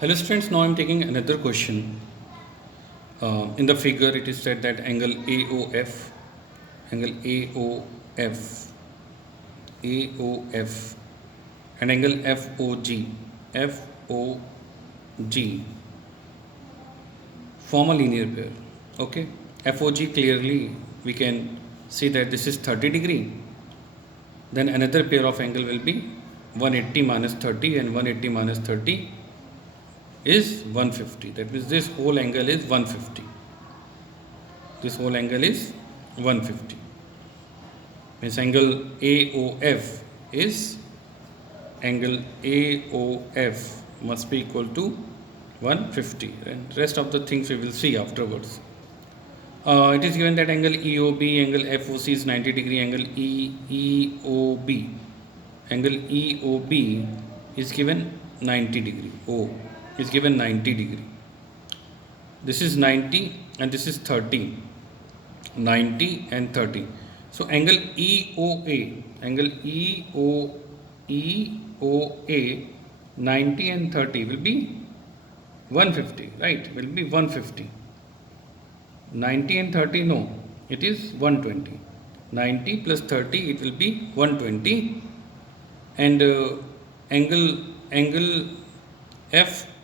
Hello students, now I am taking another question. In the figure it is said that angle AOF and angle FOG form a linear pair. Okay, FOG clearly we can see that this is 30 degree. Then another pair of angle will be 180 minus 30 and 180 minus 30 is 150. That means this whole angle is 150. This whole angle is 150. Means angle AOF must be equal to 150, and rest of the things we will see afterwards. It is given that angle EOB, angle FOC is 90 degree, angle EOB is given 90 degree. O is given 90 degree. This is 90 and this is 30. 90 and 30. So angle EOA, 90 and 30 will be 150, right? Will be 150. 90 and 30, no, it is 120. 90 plus 30, it will be 120. And angle angle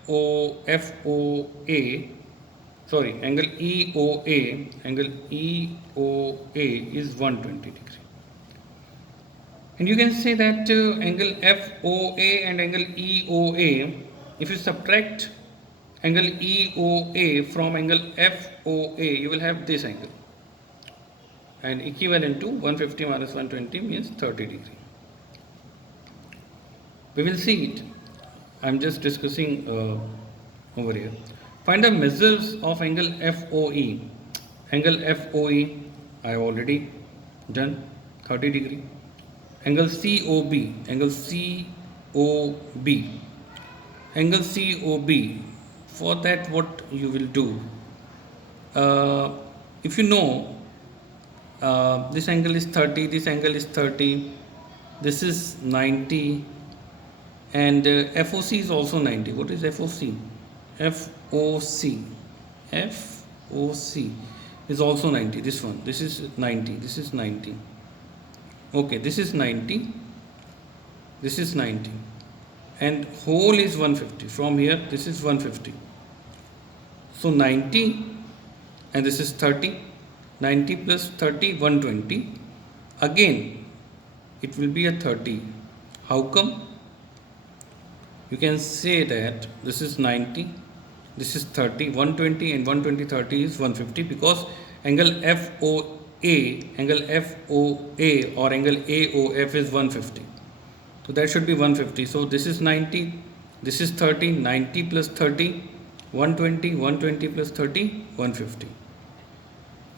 EOA is 120 degree. And you can say that angle FOA and angle EOA, if you subtract angle EOA from angle FOA, you will have this angle. And equivalent to 150 minus 120 means 30 degree. We will see it. I am just discussing over here. Find the measures of angle FOE. Angle FOE, I have already done, 30 degree. Angle COB, Angle COB, for that what you will do? If you know this angle is 30, this angle is 30, this is 90, and FOC is also 90. What is FOC? FOC is also 90. This one, this is 90, this is 90. Okay, this is 90, this is 90, and whole is 150. From here, this is 150. So 90, and this is 30. 90 plus 30, 120. Again, it will be a 30. How come? You can say that this is 90, this is 30, 120 and 120, 30 is 150, because angle FOA or angle AOF is 150. So that should be 150. So this is 90, this is 30, 90 plus 30, 120, 120 plus 30, 150.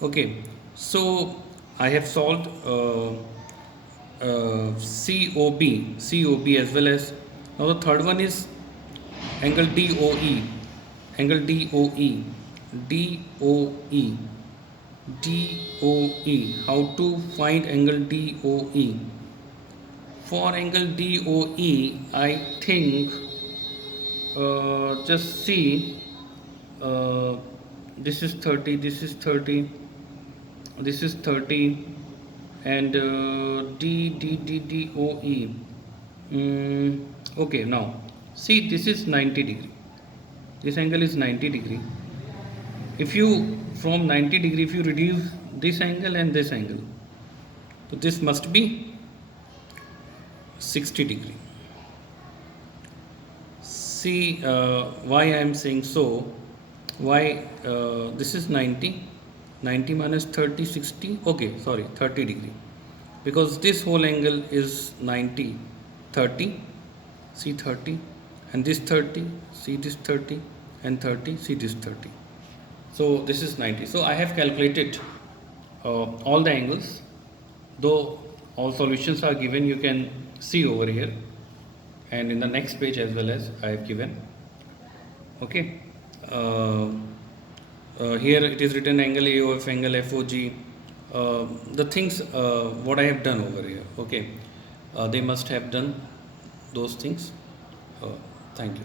Okay, so I have solved COB as well as. Now the third one is angle DOE. How to find angle DOE? For angle DOE, I think just see this is 30, this is 30, this is 30, and DOE. Okay, now see, this is 90 degree. This angle is 90 degree. If you, from 90 degree, if you reduce this angle and this angle, so this must be 60 degree. See why I am saying so. Why this is 90 minus 30, 60. Okay, sorry, 30 degree. Because this whole angle is 90, 30. See 30, and this 30, see this 30, and 30, see this 30. So this is 90. So I have calculated all the angles. Though all solutions are given, you can see over here, and in the next page as well as I have given. Okay, here it is written angle AOF, angle FOG. The things what I have done over here. Okay, they must have done those things. Thank you.